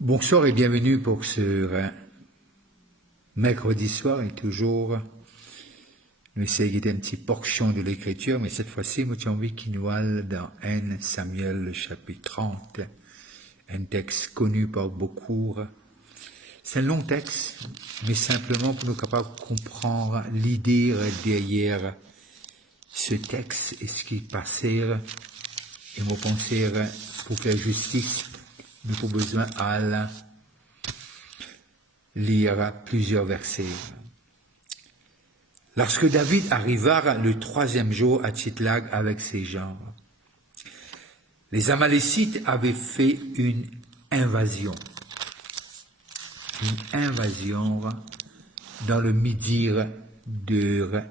Bonsoir et bienvenue pour ce mercredi soir et toujours nous essayons de une petite portion de l'écriture, mais cette fois-ci, moi j'ai envie qu'il nous aille dans 1 Samuel, le chapitre 30, un texte connu par beaucoup. C'est un long texte, mais simplement pour nous capables de comprendre l'idée derrière ce texte et ce qui passait, et moi penser pour faire justice. Nous avons besoin à lire plusieurs versets. Lorsque David arriva le 3e jour à Tchiklag avec ses gens, les Amalécites avaient fait une invasion dans le midi de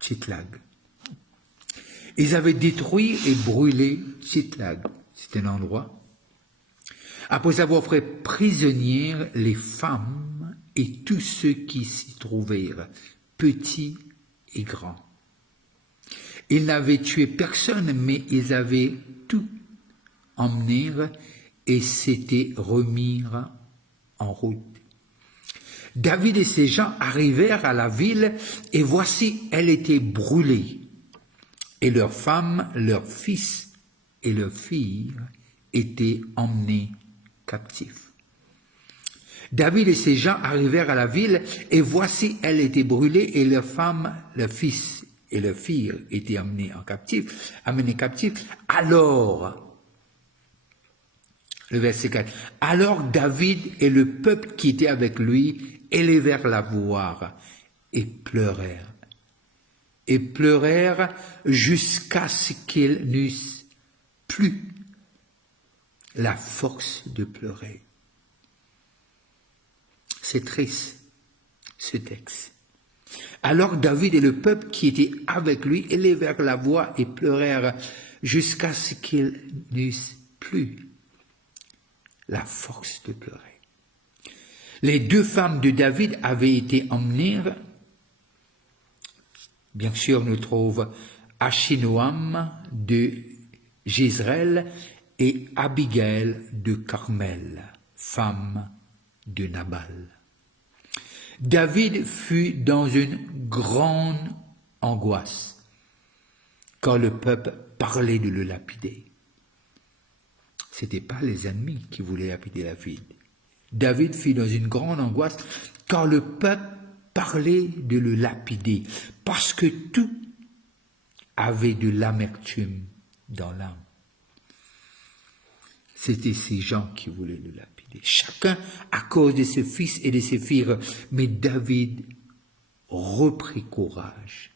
Tchiklag. Ils avaient détruit et brûlé Tchiklag. C'est un endroit. Après avoir fait prisonniers les femmes et tous ceux qui s'y trouvèrent, petits et grands. Ils n'avaient tué personne, mais ils avaient tout emmené et s'étaient remis en route. David et ses gens arrivèrent à la ville et voici, elle était brûlée. Et leurs femmes, leurs fils et leurs filles étaient emmenés captifs. David et ses gens arrivèrent à la ville, et voici, elle était brûlée, et leurs femmes, leurs fils et leurs filles étaient amenés captifs. Alors, le verset 4, alors David et le peuple qui était avec lui élevèrent la voix et pleurèrent jusqu'à ce qu'ils n'eussent plus la force de pleurer. C'est triste, ce texte. Alors David et le peuple qui était avec lui élevèrent la voix et pleurèrent jusqu'à ce qu'ils n'eussent plus la force de pleurer. Les 2 femmes de David avaient été emmenées. Bien sûr, nous trouvons Achinoam de Jezreel et Abigail de Carmel, femme de Nabal. David fut dans une grande angoisse quand le peuple parlait de le lapider. Ce n'étaient pas les ennemis qui voulaient lapider David. David fut dans une grande angoisse quand le peuple parlait de le lapider, parce que tout avait de l'amertume dans l'âme. C'était ces gens qui voulaient le lapider. Chacun à cause de ses fils et de ses filles. Mais David reprit courage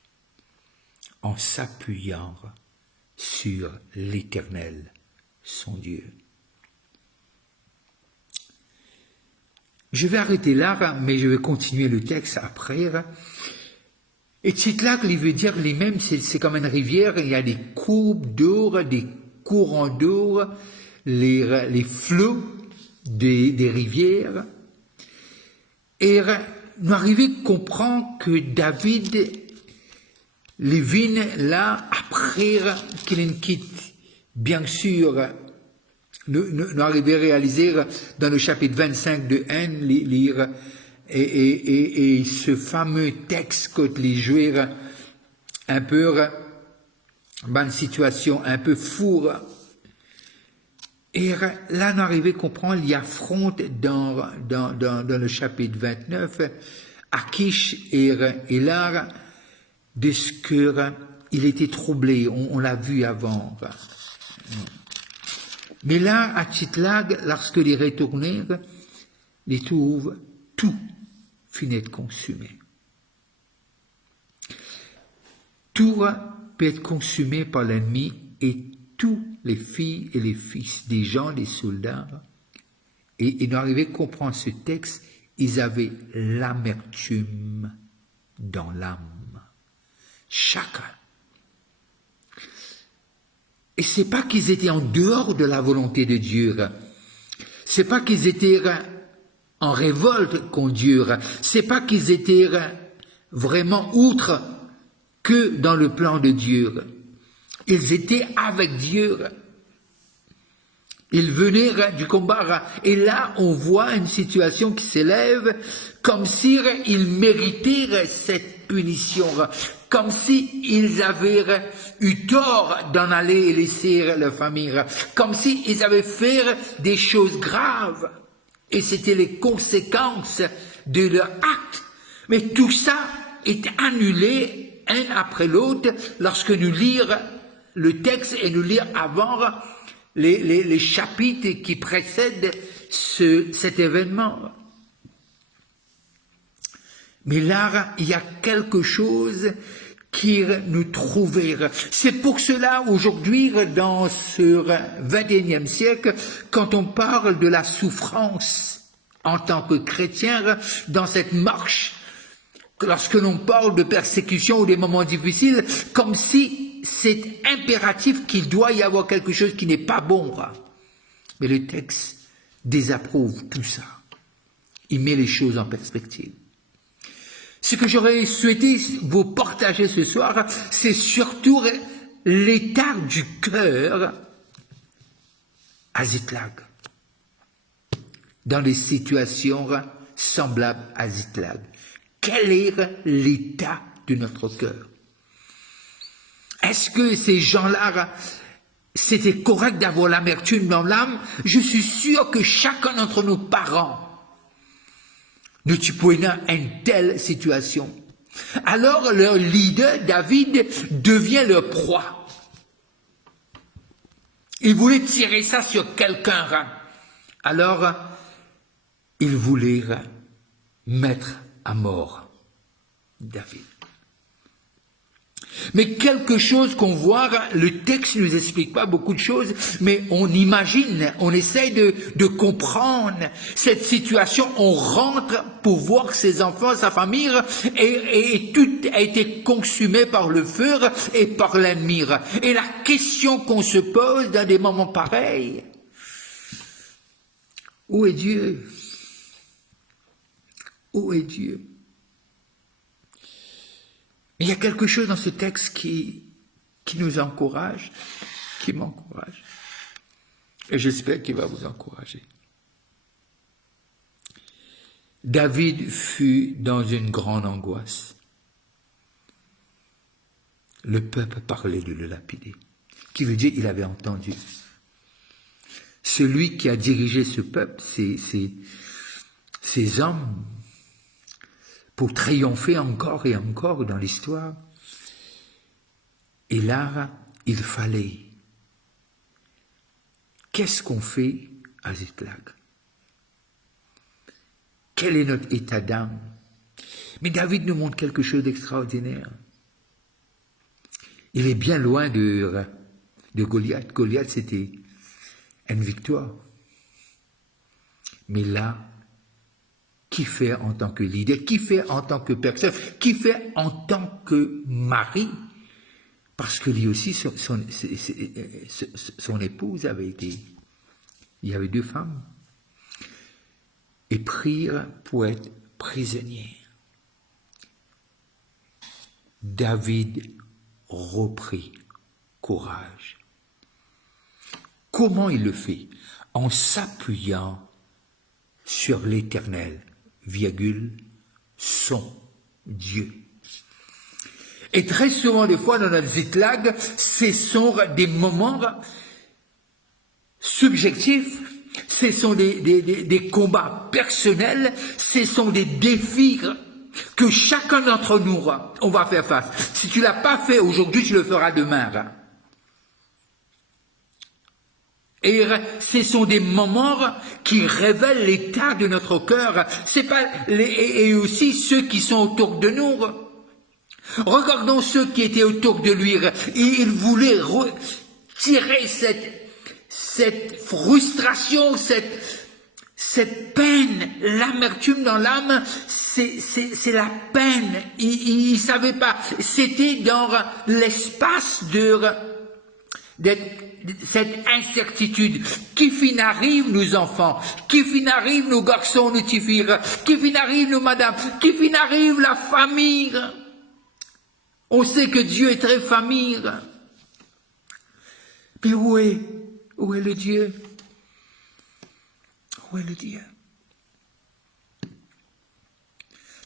en s'appuyant sur l'Éternel, son Dieu. Je vais arrêter là, mais je vais continuer le texte après. Et Tchiklag, il veut dire lui-même, c'est comme une rivière, il y a des courbes d'eau, des courants d'eau, les flots des rivières. Et nous arrivons à comprendre que David les vient là après qu'il quitte. Bien sûr, nous arrivons à réaliser dans le chapitre 25 de Haine, lire et ce fameux texte que les joueurs un peu dans une situation un peu fou. Et là, nous arrivons à comprendre, il y a affronte dans le chapitre 29, Akish et là, de ce qu'il était troublé, on l'a vu avant. Mais là, à Tchiklag, lorsqu'ils retournèrent, ils trouvent tout finit de consumé. Tout peut être consumé par l'ennemi et tous les filles et les fils des gens, des soldats, et ils arrivaient à comprendre ce texte, ils avaient l'amertume dans l'âme. Chacun. Et c'est pas qu'ils étaient en dehors de la volonté de Dieu. C'est pas qu'ils étaient en révolte contre Dieu. C'est pas qu'ils étaient vraiment outre que dans le plan de Dieu. Ils étaient avec Dieu. Ils venaient du combat. Et là, on voit une situation qui s'élève comme s'ils méritaient cette punition. Comme s'ils avaient eu tort d'en aller et laisser leur famille. Comme s'ils avaient fait des choses graves. Et c'était les conséquences de leur acte. Mais tout ça est annulé un après l'autre lorsque nous lisons le texte et nous lisons avant les chapitres qui précèdent cet événement. Mais là, il y a quelque chose qui nous trouvera. C'est pour cela, aujourd'hui, dans ce 21e siècle, quand on parle de la souffrance en tant que chrétien, dans cette marche, lorsque l'on parle de persécution ou des moments difficiles, comme si c'est impératif qu'il doit y avoir quelque chose qui n'est pas bon. Mais le texte désapprouve tout ça. Il met les choses en perspective. Ce que j'aurais souhaité vous partager ce soir, c'est surtout l'état du cœur à Ziklag, dans des situations semblables à Ziklag. Quel est l'état de notre cœur? Est-ce que ces gens-là, c'était correct d'avoir l'amertume dans l'âme? Je suis sûr que chacun d'entre nos parents ne pouvait dans une telle situation. Alors leur leader, David, devient leur proie. Il voulait tirer ça sur quelqu'un. Alors, il voulait mettre à mort David. Mais quelque chose qu'on voit, le texte ne nous explique pas beaucoup de choses, mais on imagine, on essaye de comprendre cette situation, on rentre pour voir ses enfants, sa famille, et tout a été consumé par le feu et par l'ennemi. Et la question qu'on se pose dans des moments pareils, où est Dieu? Où est Dieu? Il y a quelque chose dans ce texte qui nous encourage, qui m'encourage. Et j'espère qu'il va vous encourager. David fut dans une grande angoisse. Le peuple parlait de le lapider, qui veut dire qu'il avait entendu. Celui qui a dirigé ce peuple, ces hommes, pour triompher encore et encore dans l'histoire. Et là, il fallait. Qu'est-ce qu'on fait à Ziklag? Quel est notre état d'âme? Mais David nous montre quelque chose d'extraordinaire. Il est bien loin de Goliath. Goliath, c'était une victoire. Mais là, qui fait en tant que leader, qui fait en tant que personne, qui fait en tant que mari, parce que lui aussi, son épouse avait été, il y avait 2 femmes, et prirent pour être prisonniers. David reprit courage. Comment il le fait? En s'appuyant sur l'Éternel, son Dieu. Et très souvent, des fois, dans notre Ziklag, ce sont des moments subjectifs, ce sont des combats personnels, ce sont des défis que chacun d'entre nous, on va faire face. Si tu ne l'as pas fait aujourd'hui, tu le feras demain. Et ce sont des moments qui révèlent l'état de notre cœur. C'est pas et aussi ceux qui sont autour de nous. Regardons ceux qui étaient autour de lui. Ils voulaient tirer cette frustration, cette peine, l'amertume dans l'âme. C'est la peine. Ils ne savaient pas. C'était dans l'espace cette incertitude. Qui fin arrive, nos enfants? Qui fin arrive, nos garçons, nos petites filles? Qui fin arrive, nos madames? Qui fin arrive, la famille? On sait que Dieu est très famille. Mais où est le Dieu? pourrait le dire.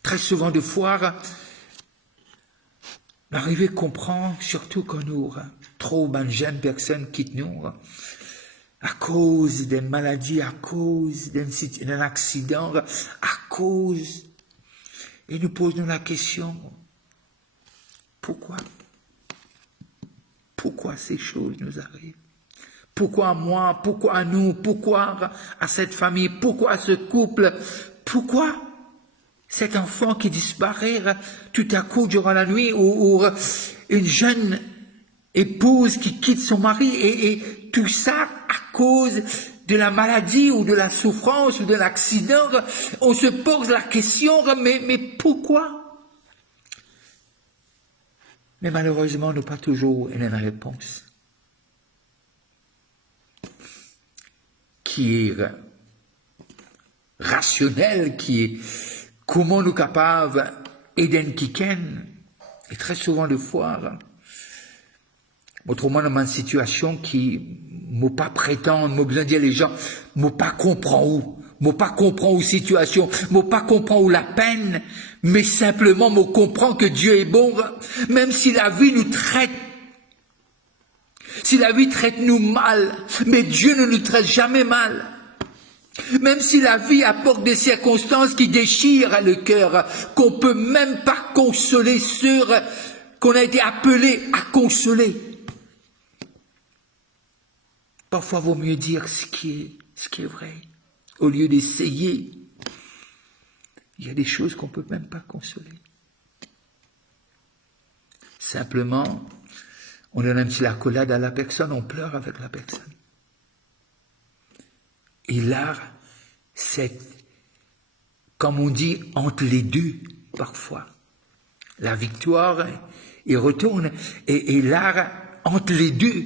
Très souvent de fois, l'arrivée comprend, surtout quand nous, trop de jeunes personnes quittent nous, à cause d'une maladie, à cause d'un accident, à cause, et nous posons la question, pourquoi? Pourquoi ces choses nous arrivent? Pourquoi à moi? Pourquoi à nous? Pourquoi à cette famille? Pourquoi à ce couple? Pourquoi cet enfant qui disparaît tout à coup durant la nuit, ou une jeune épouse qui quitte son mari, et tout ça à cause de la maladie ou de la souffrance ou de l'accident? On se pose la question, mais pourquoi? Mais malheureusement, nous n'avons pas toujours une réponse qui est rationnelle, qui est comment nous capables d'identifier, et très souvent de fois, autrement dans une situation qui ne pas prétendre, ne besoin de dire les gens, ne pas comprendre où situation, ne pas comprendre où la peine, mais simplement me comprend que Dieu est bon, même si la vie nous traite, si la vie traite nous mal, mais Dieu ne nous traite jamais mal. Même si la vie apporte des circonstances qui déchirent le cœur, qu'on peut même pas consoler ceux qu'on a été appelés à consoler. Parfois, il vaut mieux dire ce qui est vrai, au lieu d'essayer. Il y a des choses qu'on peut même pas consoler. Simplement, on donne un petit accolade à la personne, on pleure avec la personne. Et là, c'est, comme on dit, entre les deux, parfois. La victoire, il retourne, et là, entre les deux,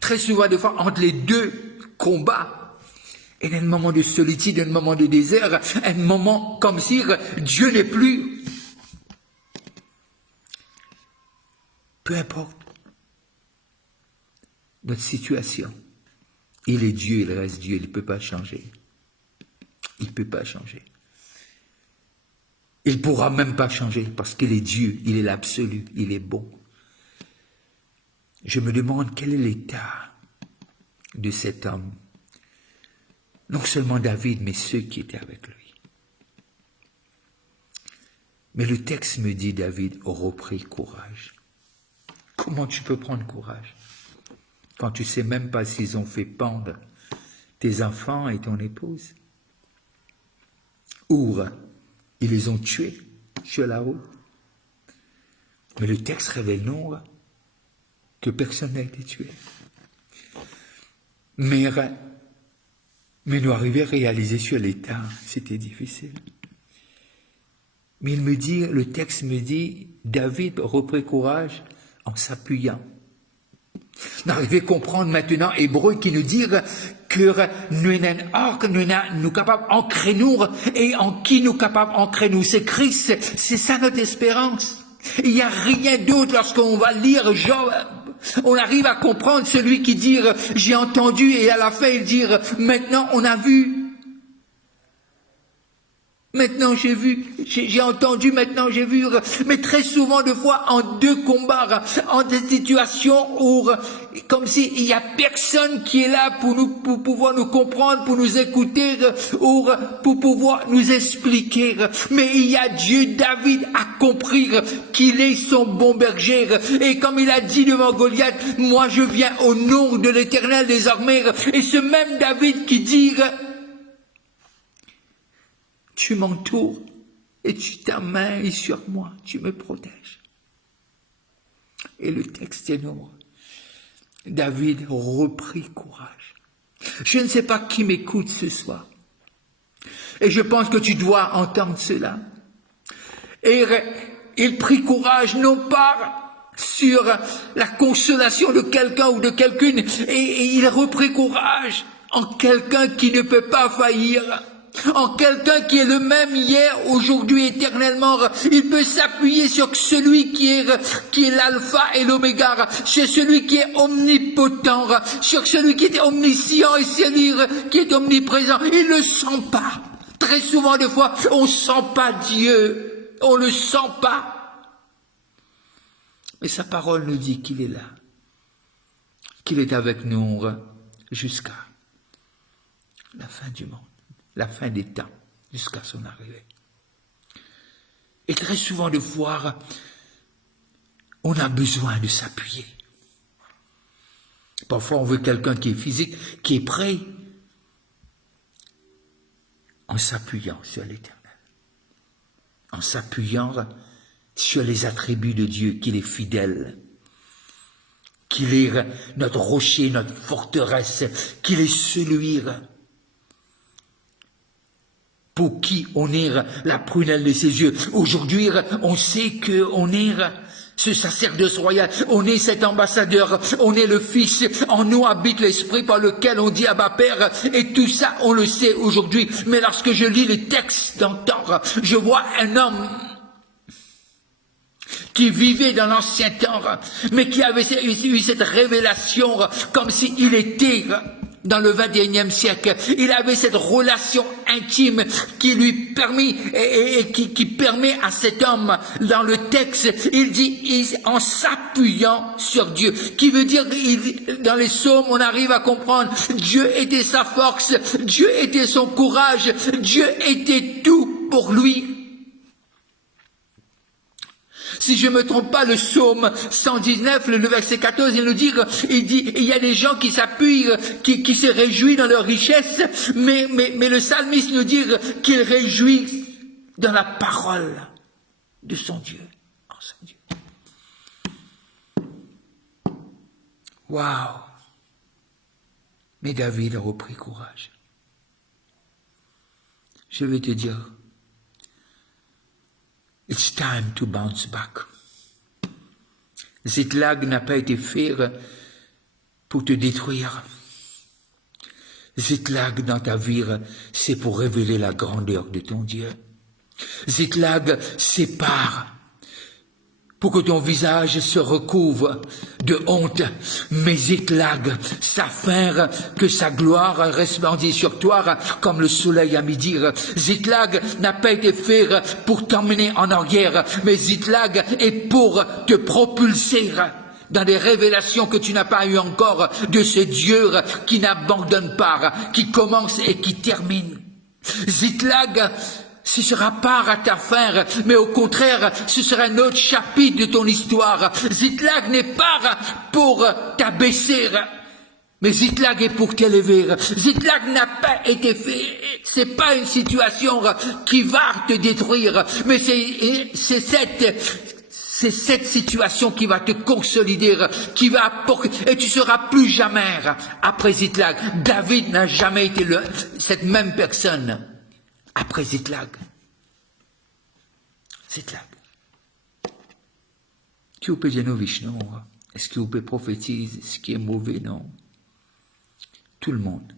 très souvent de fois, entre les deux combats, et il y a un moment de solitude, un moment de désert, un moment comme si Dieu n'est plus. Peu importe notre situation. Il est Dieu, il reste Dieu, il ne peut pas changer. Il ne peut pas changer. Il ne pourra même pas changer parce qu'il est Dieu, il est l'absolu, il est bon. Je me demande quel est l'état de cet homme. Non seulement David, mais ceux qui étaient avec lui. Mais le texte me dit, David reprit courage. Comment tu peux prendre courage quand tu ne sais même pas s'ils ont fait pendre tes enfants et ton épouse? Ou ils les ont tués sur la route. Mais le texte révèle non que personne n'a été tué. Mais nous arriver à réaliser sur l'état, c'était difficile. Mais il me dit, le texte me dit, David reprit courage en s'appuyant. N'arrivez à comprendre maintenant hébreu qui nous dit que nous capables d'ancrer nous et en qui nous capables d'ancrer nous. C'est Christ, c'est ça notre espérance. Il n'y a rien d'autre lorsqu'on va lire Job. On arrive à comprendre celui qui dit j'ai entendu et à la fin il dit maintenant on a vu. Maintenant j'ai vu, j'ai entendu, maintenant j'ai vu, mais très souvent de fois en deux combats, en des situations où, comme s'il n'y a personne qui est là pour pouvoir nous comprendre, pour nous écouter, ou pour pouvoir nous expliquer. Mais il y a Dieu, David a compris qu'il est son bon berger. Et comme il a dit devant Goliath, moi je viens au nom de l'Éternel des armées. Et ce même David qui dit, tu m'entoures et ta main est sur moi, tu me protèges. Et le texte est noir. David reprit courage. Je ne sais pas qui m'écoute ce soir. Et je pense que tu dois entendre cela. Et il prit courage non pas sur la consolation de quelqu'un ou de quelqu'une, et il reprit courage en quelqu'un qui ne peut pas faillir. en quelqu'un qui est le même hier, aujourd'hui, éternellement. Il peut s'appuyer sur celui qui est l'alpha et l'oméga, sur celui qui est omnipotent, sur celui qui est omniscient et celui qui est omniprésent. Il ne le sent pas. Très souvent, des fois, on ne sent pas Dieu. On ne le sent pas. Mais sa parole nous dit qu'il est là. Qu'il est avec nous jusqu'à la fin du monde, la fin des temps, jusqu'à son arrivée. Et très souvent, de fois, on a besoin de s'appuyer. Parfois, on veut quelqu'un qui est physique, qui est prêt, en s'appuyant sur l'Éternel, en s'appuyant sur les attributs de Dieu, qu'il est fidèle, qu'il est notre rocher, notre forteresse, qu'il est celui pour qui on est la prunelle de ses yeux. Aujourd'hui, on sait qu'on est ce sacerdoce royal, on est cet ambassadeur, on est le Fils, en nous habite l'Esprit par lequel on dit Abba Père, et tout ça, on le sait aujourd'hui. Mais lorsque je lis les textes d'antan, je vois un homme qui vivait dans l'ancien temps, mais qui avait eu cette révélation comme s'il était dans le 21e siècle. Il avait cette relation intime qui lui permet et qui permet à cet homme, dans le texte, il dit en s'appuyant sur Dieu, qui veut dire, dans les psaumes, on arrive à comprendre, Dieu était sa force, Dieu était son courage, Dieu était tout pour lui. Si je ne me trompe pas, le psaume 119, le verset 14, il dit, il y a des gens qui s'appuient, qui se réjouissent dans leur richesse, mais le psalmiste nous dit qu'il réjouit dans la parole de son Dieu, en son Dieu. Waouh! Mais David a repris courage. Je vais te dire, it's time to bounce back. Ziklag n'a pas été fait pour te détruire. Ziklag dans ta vie, c'est pour révéler la grandeur de ton Dieu. Ziklag sépare pour que ton visage se recouvre de honte, mais Ziklag s'affaire que sa gloire resplendit sur toi comme le soleil à midi. Ziklag n'a pas été fait pour t'emmener en arrière, mais Ziklag est pour te propulser dans des révélations que tu n'as pas eues encore de ce Dieu qui n'abandonne pas, qui commence et qui termine. Ziklag, ce sera pas à ta fin, mais au contraire, ce sera un autre chapitre de ton histoire. Ziklag n'est pas pour t'abaisser, mais Ziklag est pour t'élever. Ziklag n'a pas été fait, c'est pas une situation qui va te détruire, mais c'est cette situation qui va te consolider, et tu seras plus jamais après Ziklag. David n'a jamais été cette même personne. Après Ziklag. Ziklag. Tu peux dire Vishnu, est-ce que vous pouvez prophétiser ce qui est mauvais? Non. Tout le monde,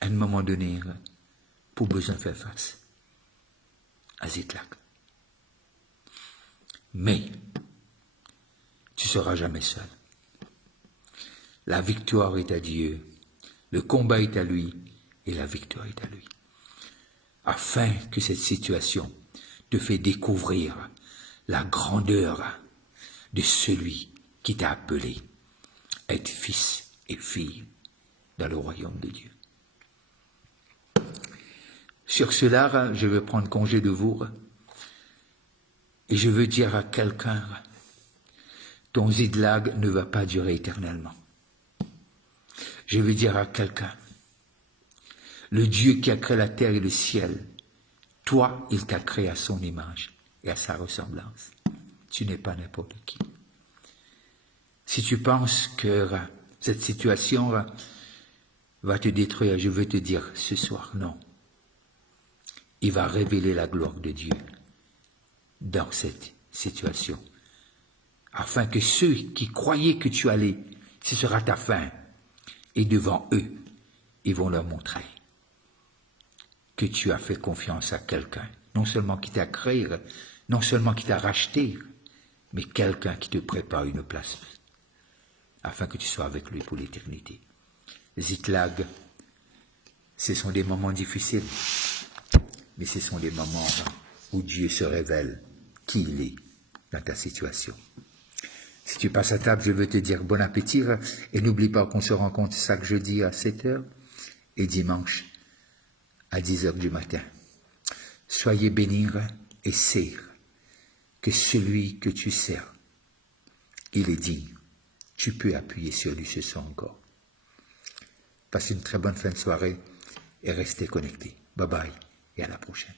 à un moment donné, pour besoin de faire face à Ziklag. Mais, tu ne seras jamais seul. La victoire est à Dieu, le combat est à lui, et la victoire est à lui. Afin que cette situation te fait découvrir la grandeur de celui qui t'a appelé à être fils et fille dans le royaume de Dieu. Sur cela, je vais prendre congé de vous et je veux dire à quelqu'un, ton Ziklag ne va pas durer éternellement. Je veux dire à quelqu'un, le Dieu qui a créé la terre et le ciel, toi, il t'a créé à son image et à sa ressemblance. Tu n'es pas n'importe qui. Si tu penses que cette situation va te détruire, je veux te dire ce soir, non. Il va révéler la gloire de Dieu dans cette situation, afin que ceux qui croyaient que tu allais, ce sera ta fin, et devant eux, ils vont leur montrer que tu as fait confiance à quelqu'un, non seulement qui t'a créé, non seulement qui t'a racheté, mais quelqu'un qui te prépare une place, afin que tu sois avec lui pour l'éternité. Ziklag, ce sont des moments difficiles, mais ce sont des moments où Dieu se révèle qui il est dans ta situation. Si tu passes à table, je veux te dire bon appétit et n'oublie pas qu'on se rencontre chaque jeudi à 7h et dimanche à 10h du matin. Soyez bénis et sers que celui que tu sers, il est digne. Tu peux appuyer sur lui ce soir encore. Passe une très bonne fin de soirée et restez connectés. Bye bye et à la prochaine.